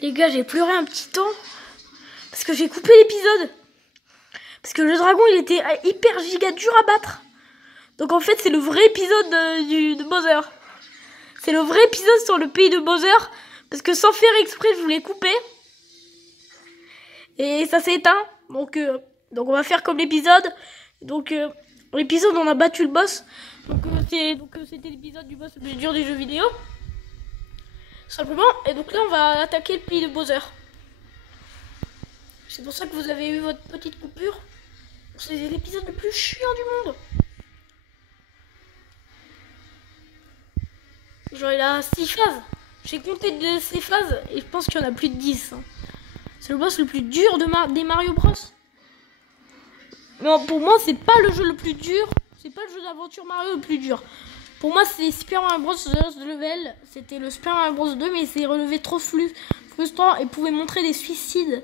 Les gars, j'ai pleuré un petit temps parce que j'ai coupé l'épisode. Parce que le dragon, il était hyper giga dur à battre. Donc en fait, c'est le vrai épisode de Bowser. C'est le vrai épisode sur le pays de Bowser. Parce que sans faire exprès, je voulais couper. Et ça s'est éteint. Donc on va faire comme l'épisode. Donc l'épisode, on a battu le boss. Donc c'était l'épisode du boss le plus dur des jeux vidéo. Simplement. Et donc là, on va attaquer le pays de Bowser. C'est pour ça que vous avez eu votre petite coupure. C'est l'épisode le plus chiant du monde. Genre il a 6 phases. J'ai compté de ces phases et je pense qu'il y en a plus de 10. C'est le boss le plus dur des Mario Bros. Non, pour moi c'est pas le jeu le plus dur. C'est pas le jeu d'aventure Mario le plus dur. Pour moi c'est Super Mario Bros. The Lost Level. C'était le Super Mario Bros 2 mais c'est relevé trop frustrant et pouvait montrer des suicides.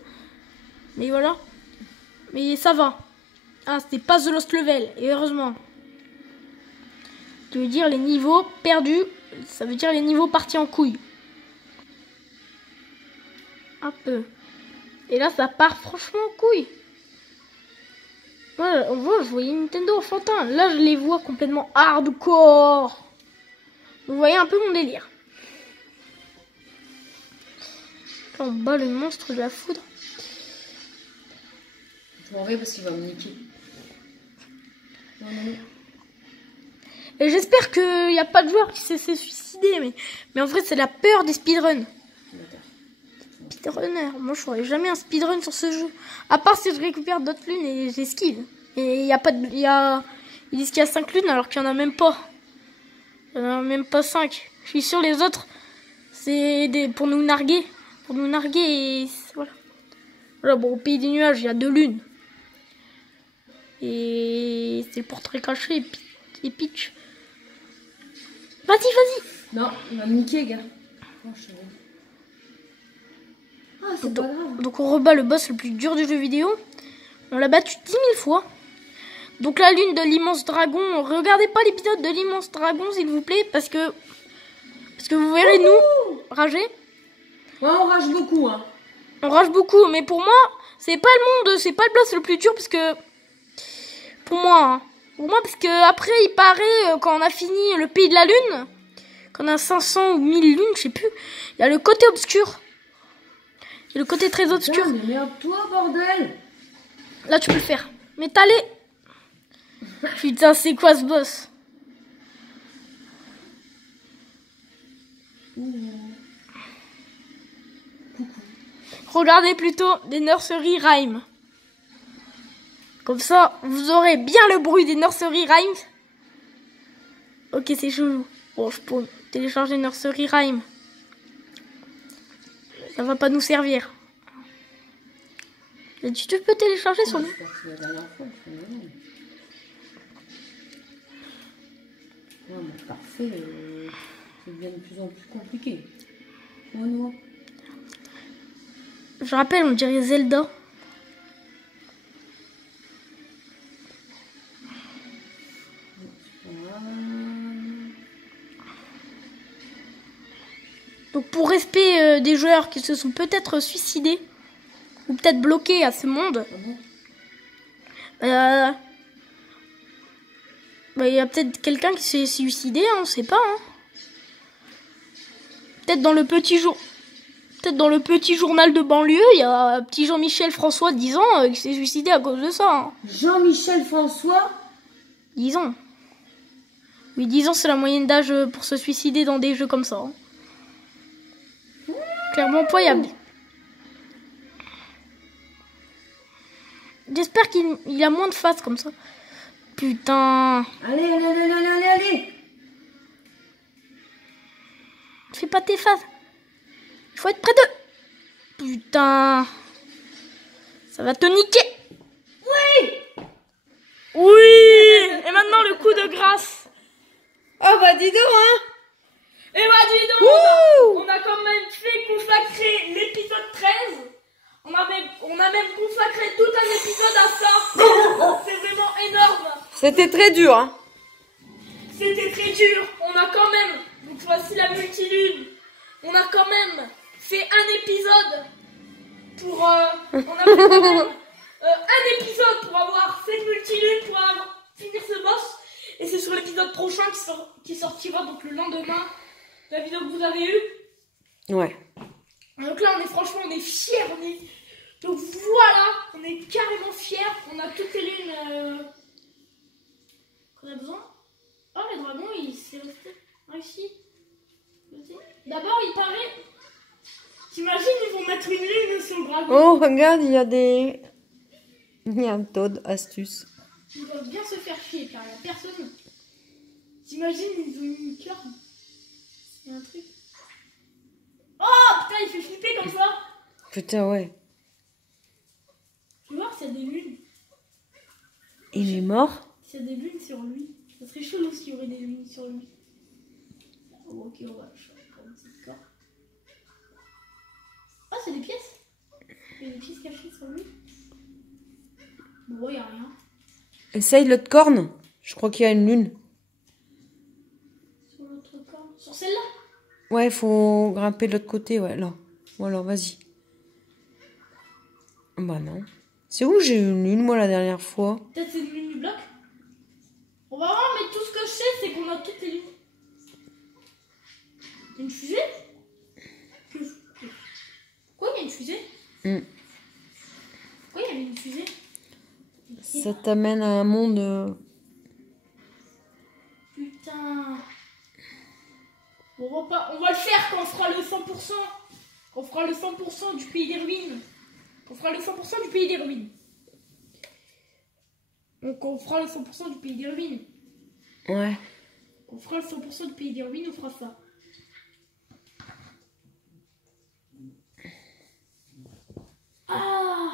Mais voilà. Mais ça va. Ah, c'était pas The Lost Level, et heureusement. Ça veut dire les niveaux perdus, ça veut dire les niveaux partis en couille. Un peu. Et là, ça part franchement en couille. Ouais, on voit, je voyais Nintendo enfantin. Là, je les vois complètement hardcore. Vous voyez un peu mon délire. Là, on bat le monstre de la foudre. Je m'en vais parce qu'il va me niquer. Non. Et j'espère qu'il n'y a pas de joueur qui s'est suicidé. Mais en vrai, c'est la peur des speedruns. Speedrunner. Moi, je ferais jamais un speedrun sur ce jeu. À part si je récupère d'autres lunes et j'esquive. Et il y a pas de... Ils disent qu'il y a 5 lunes alors qu'il n'y en a même pas. Il n'y en a même pas 5. Je suis sûr les autres, c'est pour nous narguer. Pour nous narguer et... Voilà. Voilà, bon, au pays des nuages, il y a 2 lunes. Et c'est le portrait caché et Peach. Vas-y. Non, il va me niquer, gars. Oh, ah, c'est pas grave. Donc on rebat le boss le plus dur du jeu vidéo. On l'a battu 10 000 fois. Donc la lune de l'immense dragon. Regardez pas l'épisode de l'immense dragon, s'il vous plaît. Parce que vous verrez nous rager. Ouais, on rage beaucoup, hein. On rage beaucoup. Mais pour moi, c'est pas le monde, c'est pas le boss le plus dur. Parce que... Pour moi, parce que après, il paraît, quand on a fini le pays de la lune, quand on a 500 ou 1000 lunes, je sais plus, il y a le côté obscur. Il y a le côté très obscur. Putain, mais merde-toi, bordel. Là, tu peux le faire. Mais t'allais. Putain, c'est quoi ce boss? Regardez plutôt des nursery rhymes. Comme ça, vous aurez bien le bruit des nursery rhymes. Ok, c'est chelou. Bon, je peux télécharger nursery rhyme. Ça va pas nous servir. Et tu peux télécharger sur nous. Ouais, mais parfait. Ça devient de plus en plus compliqué. Ouais, non. Je rappelle, on dirait Zelda. Donc pour respect des joueurs qui se sont peut-être suicidés ou peut-être bloqués à ce monde, il y a peut-être quelqu'un qui s'est suicidé, hein, on sait pas. Hein. Peut-être dans le petit journal de banlieue, il y a un petit Jean-Michel François de 10 ans qui s'est suicidé à cause de ça. Hein. Jean-Michel François 10 ans. Oui, 10 ans, c'est la moyenne d'âge pour se suicider dans des jeux comme ça. Hein. Clairement employable. J'espère qu'il a moins de faces comme ça. Putain. Allez. Fais pas tes phases. Il faut être près d'eux. Putain. Ça va te niquer. Oui. Et maintenant le coup de grâce. Oh bah dis donc, hein. Et bah dis donc, on a quand même fait consacrer l'épisode 13. On a même consacré tout un épisode à ça. C'est vraiment énorme. C'était très dur, hein. C'était très dur. On a quand même, donc voici la multilune. On a quand même fait un épisode pour... on a fait quand même un épisode pour avoir 7 multilunes pour finir ce boss. Et c'est sur l'épisode prochain qui sortira donc le lendemain de la vidéo que vous avez eue. Ouais. Donc là, franchement, on est fiers. Donc voilà, on est carrément fiers. On a toutes les lunes qu'on a besoin. Oh, le dragon, il s'est réussi. D'abord, il paraît... T'imagines, ils vont mettre une lune sur le dragon. Oh, regarde, il y a des... Il y a un Toad, astuce. Ils doivent bien se faire chier, car il n'y a personne. T'imagines, ils ont mis une cœur. Il y a un truc. Oh, putain, il fait flipper comme ça. Putain, ouais. Tu vois, s'il y a des lunes. Il est mort? S'il y a des lunes sur lui. Ça serait chaud s'il y aurait des lunes sur lui. Oh, ok, on va changer un petit corps. Ah, c'est des pièces. Il y a des pièces cachées sur lui. Bon, il n'y a rien. Essaye l'autre corne. Je crois qu'il y a une lune. Sur l'autre corne. Sur celle-là? Ouais, faut grimper de l'autre côté, ouais, là. Voilà, vas-y. Bah non. C'est où j'ai eu une lune, moi, la dernière fois? Peut-être c'est une lune du bloc. On va voir, mais tout ce que je sais, c'est qu'on a toutes les lunes. Il y a une fusée? Quoi, il y a une fusée? Pourquoi il y avait une fusée? Ça t'amène à un monde... Putain. On va le faire quand on fera le 100%. On fera le 100% du pays des ruines. On fera le 100% du pays des ruines. Donc on fera le 100% du pays des ruines. Ouais. On fera le 100% du pays des ruines, on fera ça. Ah!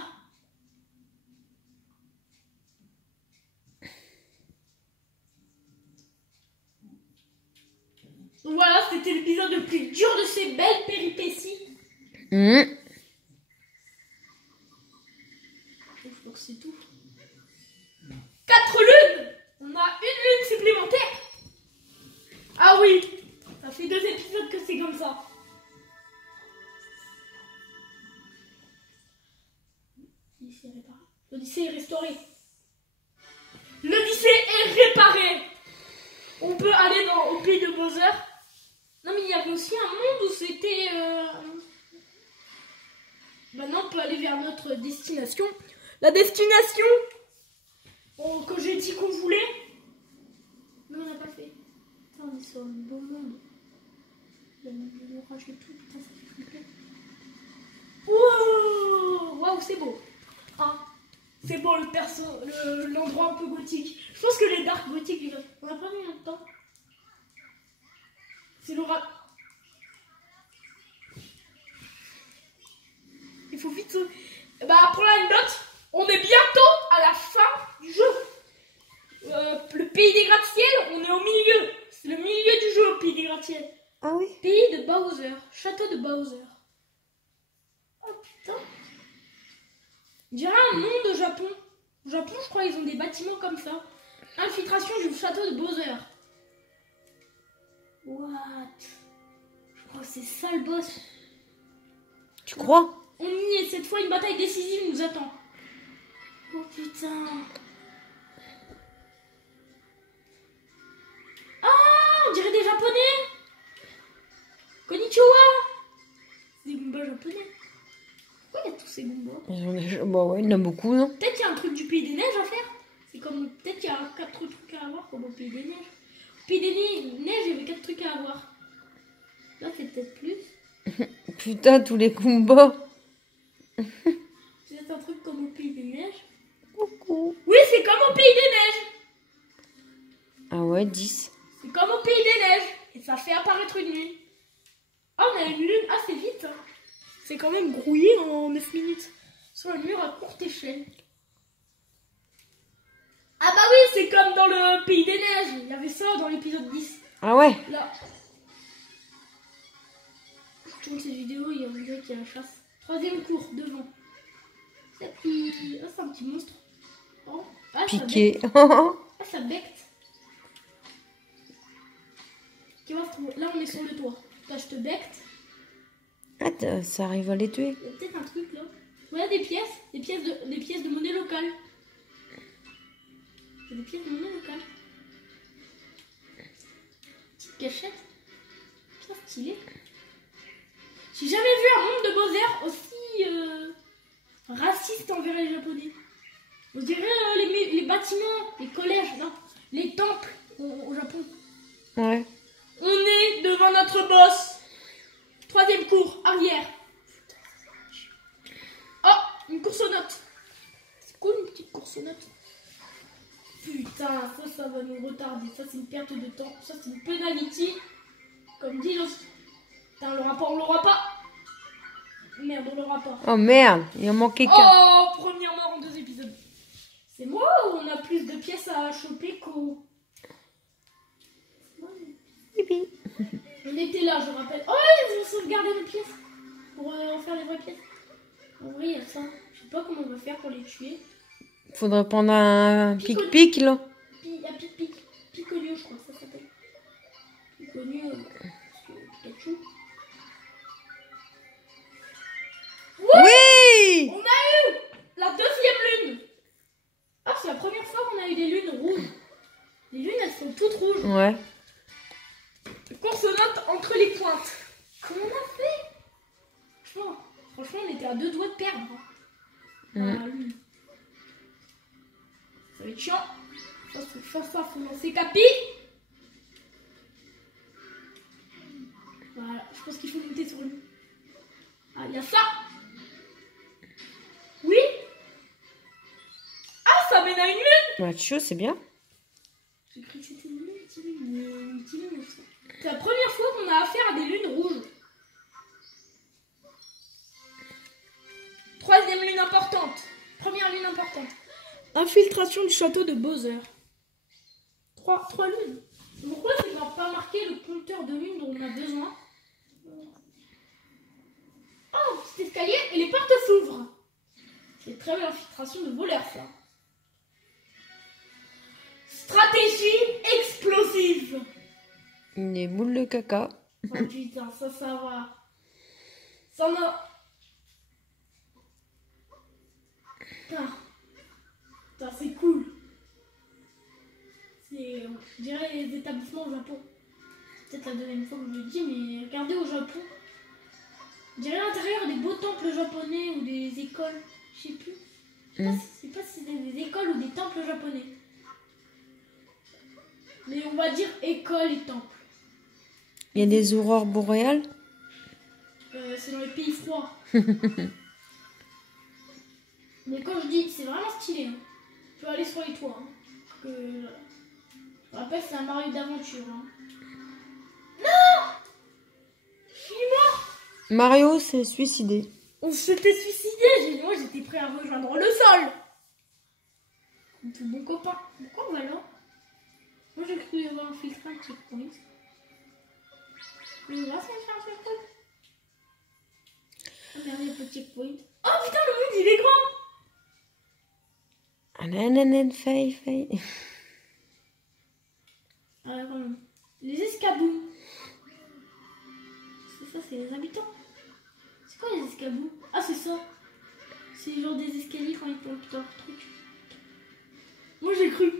Donc voilà, c'était l'épisode le plus dur de ces belles péripéties. Je crois que c'est tout. 4 lunes! On a une lune supplémentaire. Ah oui! Ça fait 2 épisodes que c'est comme ça. L'Odyssée est réparée. L'Odyssée est restaurée. L'Odyssée est réparée. On peut aller au pays de Bowser. Non mais il y avait aussi un monde où c'était... Maintenant on peut aller vers notre destination. La destination que j'ai dit qu'on voulait. Mais on n'a pas fait. Putain, on est sur un beau monde. Il y a de l'orage et tout. Putain, ça fait flipper. Wow, wow, c'est beau. Hein, c'est beau l'endroit un peu gothique. Je pense que les dark gothiques, on n'a pas mis un temps. C'est l'orage. Il faut vite se... Bah, pour l'anecdote, on est bientôt à la fin du jeu. Le pays des gratte-ciel, on est au milieu. C'est le milieu du jeu, le pays des gratte-ciel. Ah oui? Pays de Bowser. Château de Bowser. Oh putain. On dirait un monde au Japon. Au Japon, je crois, ils ont des bâtiments comme ça. Infiltration du château de Bowser. What? Je crois que c'est ça le boss. Tu crois? On y est. Cette fois, une bataille décisive nous attend. Oh putain. Ah, on dirait des Japonais. Konnichiwa. C'est des Goombas japonais. Pourquoi il y a tous ces Goombas? Bah ouais, il y en a beaucoup, non? Peut-être qu'il y a un truc du pays des neiges à faire. C'est comme... Peut-être qu'il y a 4 trucs à avoir comme au pays des neiges. Au pays des neiges, il y avait 4 trucs à avoir. Là, c'est peut-être plus. Putain, tous les combats. C'est peut-être un truc comme au pays des neiges. Coucou. Oui, c'est comme au pays des neiges. Ah ouais, 10. C'est comme au pays des neiges. Et ça fait apparaître une lune. Ah, on a une lune assez vite. C'est quand même grouillé en 9 minutes. Sur un mur à courte échelle. Ah bah oui, c'est comme dans le pays des neiges. Il y avait ça dans l'épisode 10. Ah ouais? Là. Je tourne cette vidéo, il y a un gars qui a la chasse. 3e cours, devant. C'est un petit monstre. Oh. Ah, Piqué. Ça becte. Là, on est sur le toit. Là, je te becte. Ah, ça arrive à les tuer. Il y a peut-être un truc là. Ouais, des pièces de monnaie locale. C'est des pièces de monnaie locale. Petite cachette. Bien stylé. J'ai jamais vu un monde de Bowser aussi raciste envers les Japonais. On dirait les bâtiments, les collèges, non, les temples au Japon. Ouais. On est devant notre boss. 3e cours, arrière. Oh, une course aux notes. C'est cool une petite course aux notes. Putain, ça va nous retarder. Ça, c'est une perte de temps. Ça, c'est une penalty. Comme dit Joss. Putain, on l'aura pas. Merde, on l'aura pas. Oh merde, il en manquait qu'un. Oh, première mort en 2 épisodes. C'est moi ou on a plus de pièces à choper qu'au... Pipi. On était là, je rappelle. Oh, ils ont sauvegardé nos pièces. Pour en faire les vraies pièces. En vrai, il y a ça. Je sais pas comment on va faire pour les tuer. Faudrait prendre un pic-pic là. Un pic-pic. Piconio, je crois que ça s'appelle. Piconio, Pikachu. Oui! On a eu la 2e lune. Ah, c'est la première fois qu'on a eu des lunes rouges. Les lunes, elles sont toutes rouges. Ouais. Consonante entre les pointes. Comment on a fait? Franchement, on était à 2 doigts de perdre. La lune. Ça va être chiant. Ça, faut lancer Capi. Voilà, je pense qu'il faut monter sur lui. Ah, il y a ça. Oui. Ah, ça mène à une lune. Ouais, chaud, c'est bien. J'ai cru que c'était une lune, ça. C'est la première fois qu'on a affaire à des lunes rouges. 3e lune importante. Première lune importante. Infiltration du château de Bowser. 3 lunes. Pourquoi ça ne va pas marquer le compteur de lunes dont on a besoin? Oh, petit escalier et les portes s'ouvrent. C'est très belle infiltration de voleurs, ça. Stratégie explosive. Des boules de caca. Oh putain, ça va. Ça m'a... Putain, c'est cool. C'est, on dirait les établissements au Japon. C'est peut-être la 2e fois que je le dis, mais regardez au Japon. On dirait à l'intérieur des beaux temples japonais ou des écoles. Je sais plus. Je sais pas si c'est des écoles ou des temples japonais. Mais on va dire école et temple. Il y a des aurores boréales. C'est dans les pays froids. Mais quand je dis, c'est vraiment stylé. Hein. Tu peux aller sur les toits. Hein. Je rappelle, c'est un Mario d'aventure. Hein. Non! Je suis mort! Mario s'est suicidé. On s'était suicidé. Moi, j'étais prêt à rejoindre le sol. Comme tout bon copain. Pourquoi on va là? Moi, j'ai cru avoir infiltré un checkpoint. Mais on va faire un checkpoint. Regardez le petit checkpoint. Oh putain, le monde, il est grand! Ah, quand même. Les escabous. C'est ça, c'est les habitants. C'est quoi les escabous? Ah, c'est ça. C'est genre des escaliers quand ils plantent leur truc. Moi, j'ai cru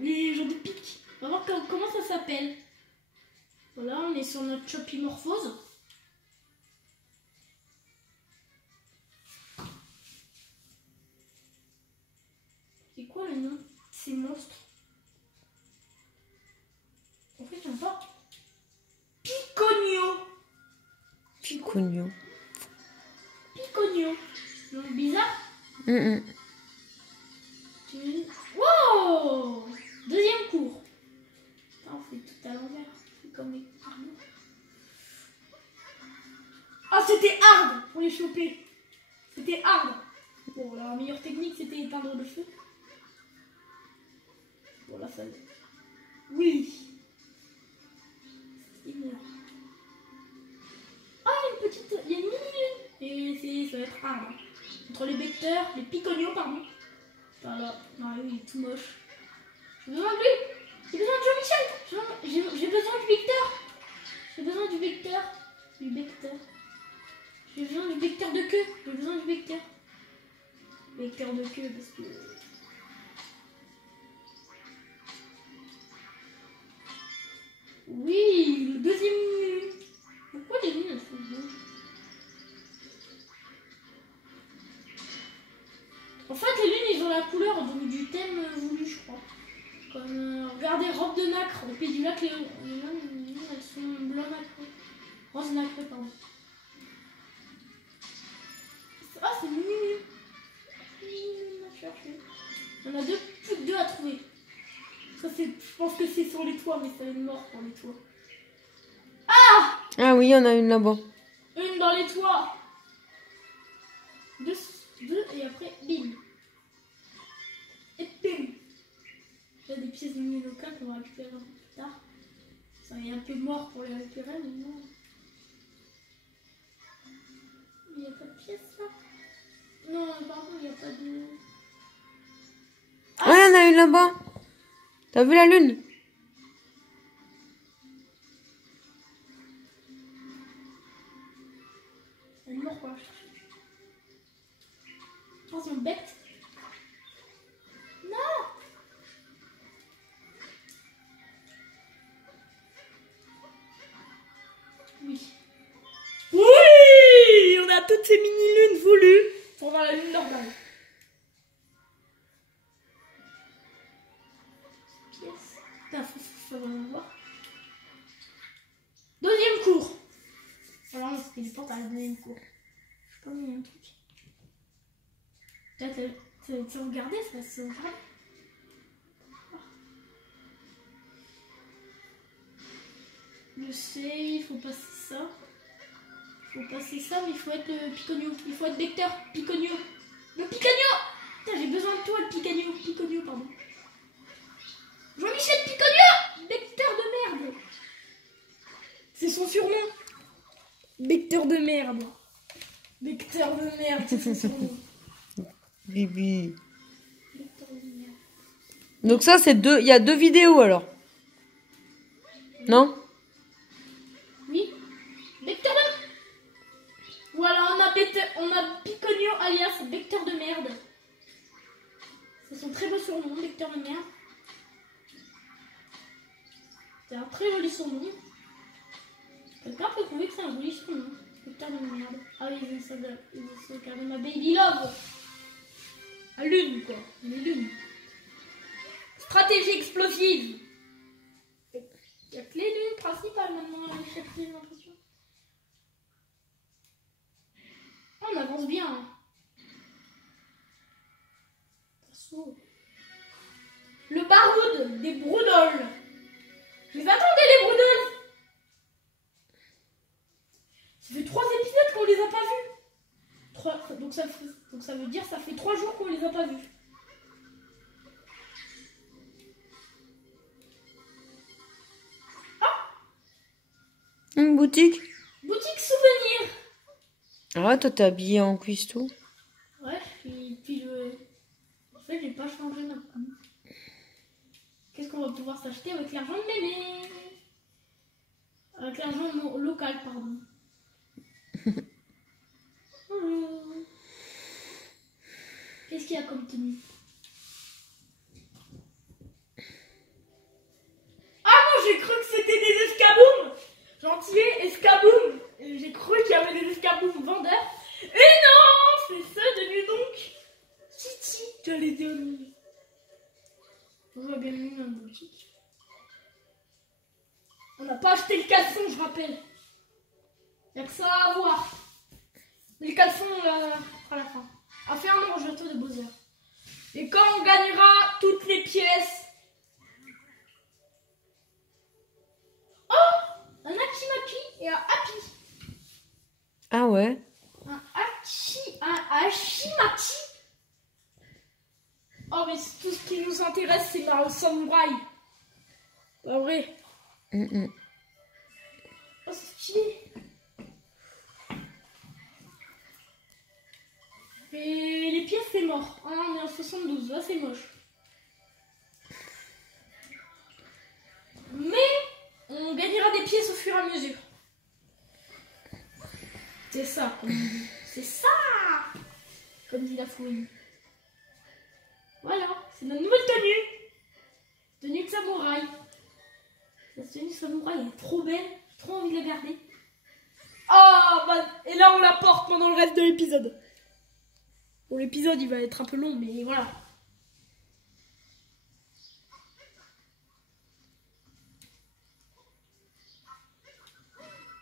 les gens de pic. On va voir comment ça s'appelle. Voilà, on est sur notre chopimorphose. C'est quoi le nom de ces monstres? En fait, j'aime pas. Piconio. Piconio. Piconio. Donc bizarre. Wow! 2e cours. Ah, on fait tout à l'envers. C'est comme les carnets. Ah, c'était hard pour les choper. C'était hard. Bon, la meilleure technique, c'était éteindre le feu. Bon, là, ça... Oui. Il meurt. Ah, il y a une mini-lune. Et ça va être hard. Hein. Entre les vecteurs, les piconios, pardon. Voilà. Ah oui, il est tout moche. J'ai besoin de lui. J'ai besoin de Jean-Michel. J'ai besoin du vecteur. J'ai besoin du vecteur. Du vecteur. J'ai besoin du vecteur de queue. J'ai besoin du vecteur. Vecteur de queue parce que... Oui, le deuxième... Pourquoi les lunes elles sont bleues? En fait, les lunes, ils ont la couleur donc, du thème voulu, je crois. Comme, regardez, robe de nacre. Au pays du lac, les lunes, elles sont blanc nacre. Rose nacre, pardon. Ah, c'est mignon. On a plus que deux à trouver. Ça, je pense que c'est sur les toits, mais ça va être mort pour les toits. Ah oui, il y en a une là-bas. Une dans les toits. Deux et après, bim. Et bim. Il y a des pièces de Miloka qu'on va récupérer un peu plus tard. Ça est un peu mort pour les récupérer, mais non. Il n'y a pas de pièces là. Non, pardon, il n'y a pas de... Ah, il y en a une là-bas. T'as vu la lune? Elle est morte quoi. Attention, bête. Non. Oui. Oui, on a toutes ces mini-lunes voulues pour voir la lune normale. Pièce. Putain, faut vraiment voir. Deuxième cours. Alors, on se téléporte à la deuxième cours. Je sais pas, mais il y a un truc. Là, t'as regardé, ça se regarde. Je sais, il faut passer ça. Il faut passer ça, mais il faut être le Piconio. Il faut être vecteur Piconio. Le Piconio. Putain, j'ai besoin de toi, le Piconio. Piconio, pardon. Jean-Michel Piconio. Vecteur de merde. C'est son surnom. Vecteur de merde. Vecteur de merde, c'est son surnom. Bibi. Vecteur de merde. Donc ça, c'est deux... Il y a deux vidéos, alors. Non? Oui. Vecteur de... Voilà, on a Piconio alias Vecteur de merde. C'est son très beau surnom, Vecteur de merde. C'est un très joli surnom. Quelqu'un peut trouver que c'est un joli surnom. Vecteur de merde. Ah oui, ils essaient de regarder ma baby love. À lune, quoi. Une lune. Stratégie explosive. Il y a que les lunes principales maintenant à l'échelle, j'ai l'impression. Oh, on avance bien. Hein. Le baroud des broudoles. Je les attendais, les broudoles. Ça fait 3 épisodes qu'on les a pas vus. Donc ça veut dire ça fait 3 jours qu'on les a pas vus. Une boutique? Boutique souvenir. Ah ouais, toi, t'es habillée en cuistot. Ouais, puis le... En fait, j'ai pas changé maintenant. Qu'est-ce qu'on va pouvoir s'acheter avec l'argent de mémé? Avec l'argent local, pardon. Qu'est-ce qu'il y a comme tenue? Ah non, j'ai cru que c'était des escaboums. Gentillet, escaboum. J'ai cru qu'il y avait des escaboums vendeurs. Et non, c'est ça devenu donc Titi. J'allais dire lui. On va bien mis dans la boutique. On n'a pas acheté le caleçon, je rappelle. Il n'y a que ça à voir. Mais le caleçon, on la fera à la fin. À faire un château de Bowser. Et quand on gagnera toutes les pièces. Oh, un Akimaki et un Happy. Ah ouais? Un Hashimaki. Oh, mais tout ce qui nous intéresse, c'est Mario Samurai. Pas vrai? Oh, c'est stylé. Et les pièces, c'est mort. Ah, on est en 72. Là, c'est moche. Mais on gagnera des pièces au fur et à mesure. C'est ça. C'est ça, comme dit la fouine. Voilà, c'est notre nouvelle tenue. Tenue de samouraï. Cette tenue de samouraï elle est trop belle. J'ai trop envie de la garder. Ah, bah, et là on la porte pendant le reste de l'épisode. Bon, l'épisode il va être un peu long, mais voilà.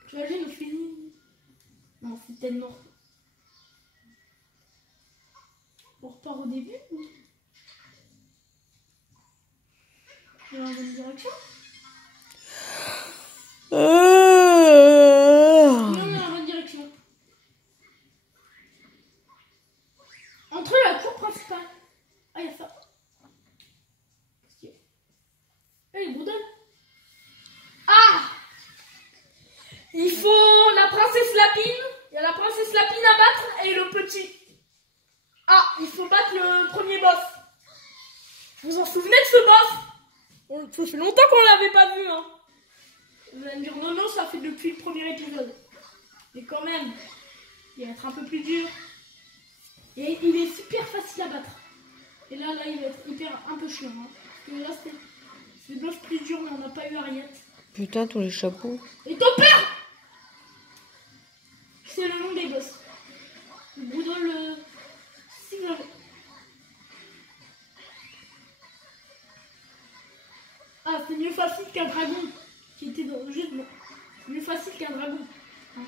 Tu imagines, on finit. Non, c'est tellement. On repart au début ou... On est dans la bonne direction? Oui, on est dans la bonne direction. Entre la cour principale. Ah, il y a ça. Qu'est-ce qu'il y a? Ah, il bourdonne. Ah! Il faut la princesse Lapine. Il y a la princesse Lapine à battre et le petit. Ah, il faut battre le premier boss. Vous vous en souvenez de ce boss? Ça fait longtemps qu'on l'avait pas vu, hein. Vous allez me dire non, non, ça fait depuis le premier épisode. Mais quand même, il va être un peu plus dur. Et il est super facile à battre. Et là, il va être un peu chiant. Hein. Parce que là, c'est le boss plus dur, mais on n'a pas eu Ariette. Putain, tous les chapeaux. Et ton père! C'est le nom des boss. Le Boudon, le... Ah, c'est mieux facile qu'un dragon. Qui était dans le jeu de... Mieux facile qu'un dragon. Hein.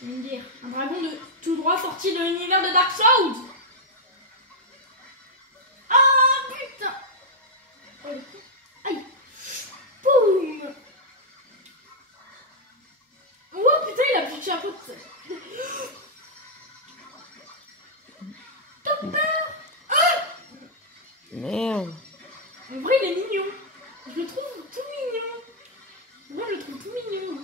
Je vais me dire. Un dragon de tout droit sorti de l'univers de Dark Souls. Ah, putain! Aïe! Boum! Oh putain, il a plus de chapeau. T'as peur? Ah! Merde. En vrai, il est mignon. Je le trouve tout mignon. Moi, je le trouve tout mignon.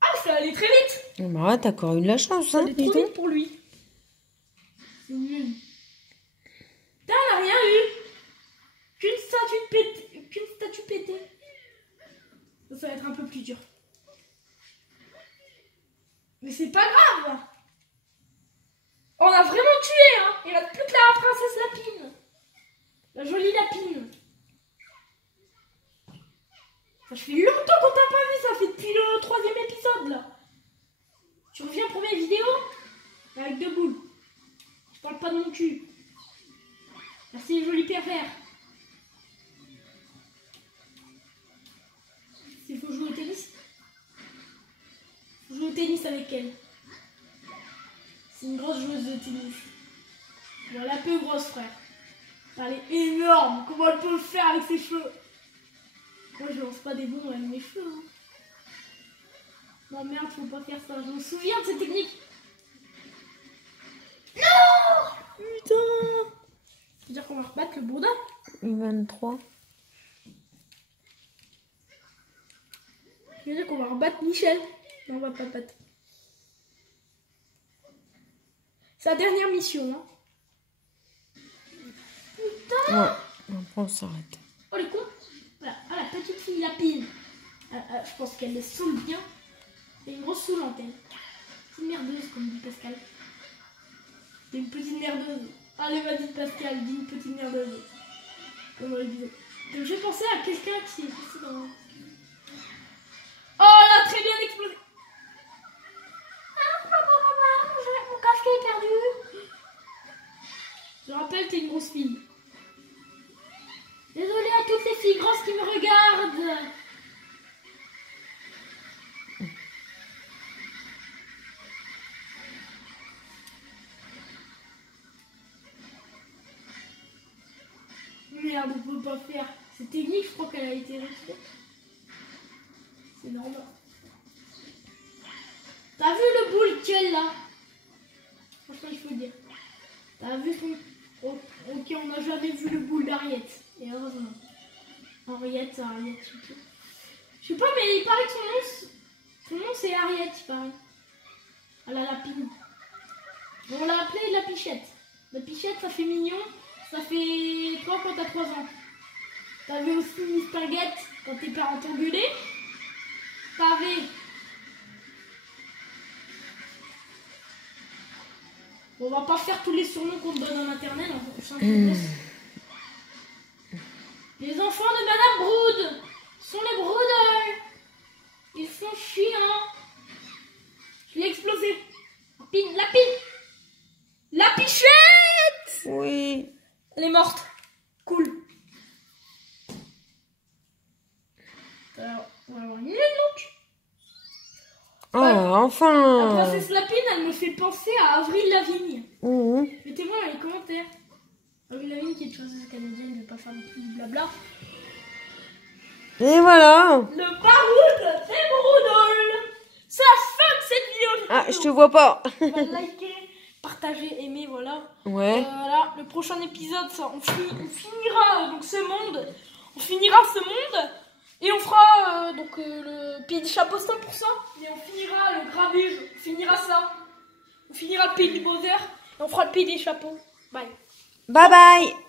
Ah, ça allait très vite. Bah, t'as encore eu de la chance, Ça hein, allait dis trop donc. vite pour lui. C'est nul. Putain, on n'a rien eu. Qu'une statue pétée. Ça va être un peu plus dur. Mais c'est pas grave. On a vraiment tué, hein. Il reste plus que la princesse Lapine. La jolie Lapine. Ça fait longtemps qu'on t'a pas vu, ça fait depuis le 3e épisode, là. Tu reviens pour mes vidéos? Avec 2 boules. Je parle pas de mon cul. Merci les jolis pervers. Il faut jouer au tennis. Faut jouer au tennis avec elle. C'est une grosse joueuse de tennis. Bon, elle est un peu grosse, frère. Elle est énorme. Comment elle peut le faire avec ses cheveux? Moi, je lance pas des bons avec mes cheveux. Hein. Non, merde, faut pas faire ça. Je me souviens de cette technique. Non! Putain! C'est-à-dire qu'on va rebattre le bourdin. 23. Je veux dire qu'on va rebattre Michel. Non, on va pas battre. C'est la dernière mission. Hein. Putain! Ouais, après on s'arrête. Oh les cons! Voilà, ah, la petite fille Lapine. Je pense qu'elle les saoule bien. C'est une grosse saoulante, elle. C'est une merdeuse, comme dit Pascal. C'est une petite merdeuse. Allez, vas-y, Pascal, dis une petite merdeuse. Comme on le disait. Donc, j'ai pensé à quelqu'un qui est ici dans... Oh, elle a très bien explosé. Ah, mon casque est perdu. Je rappelle, t'es une grosse fille. Désolée à toutes les filles grosses qui me regardent. Merde, on peut pas faire. C'est technique, je crois qu'elle a été retirée. C'est normal. T'as vu le boule qu'elle là? Franchement, il faut le dire. T'as vu son... Oh, ok, on n'a jamais vu le boule d'Ariette. Et heureusement. Ariette. Je sais pas, mais il paraît que son nom c'est Ariette, il paraît. À la lapine. Bon, on l'a appelée la pichette. La pichette, ça fait mignon. Ça fait toi quand t'as 3 ans. T'as vu aussi Miss Spaghetti. quand tes parents t'engueulaient. T'avais... Bon, on va pas faire tous les surnoms qu'on te donne en maternelle, hein, pour ça, Les enfants de Madame Brood sont les brooders. Ils sont chiants. Je l'ai explosé. La pichette. Oui. Elle est morte. Cool. Alors, on va avoir une look. Oh, enfin. La princesse Lapine, elle me fait penser à Avril Lavigne. Mhm. Mettez-moi dans les commentaires. Avril Lavigne qui est une chanteuse canadienne, je vais pas faire non plus du blabla. Et voilà. Le baroud des Broodol. C'est la fin de cette vidéo. Ah, je te vois pas. Likez, partagez, aimez, voilà. Ouais. Voilà, le prochain épisode, ça, on finira donc ce monde. On finira ce monde. Et on fera le pays des chapeaux 100%. Et on finira le grabuge. On finira ça. On finira le pays du Bowser. Et on fera le pays des chapeaux. Bye. Bye bye.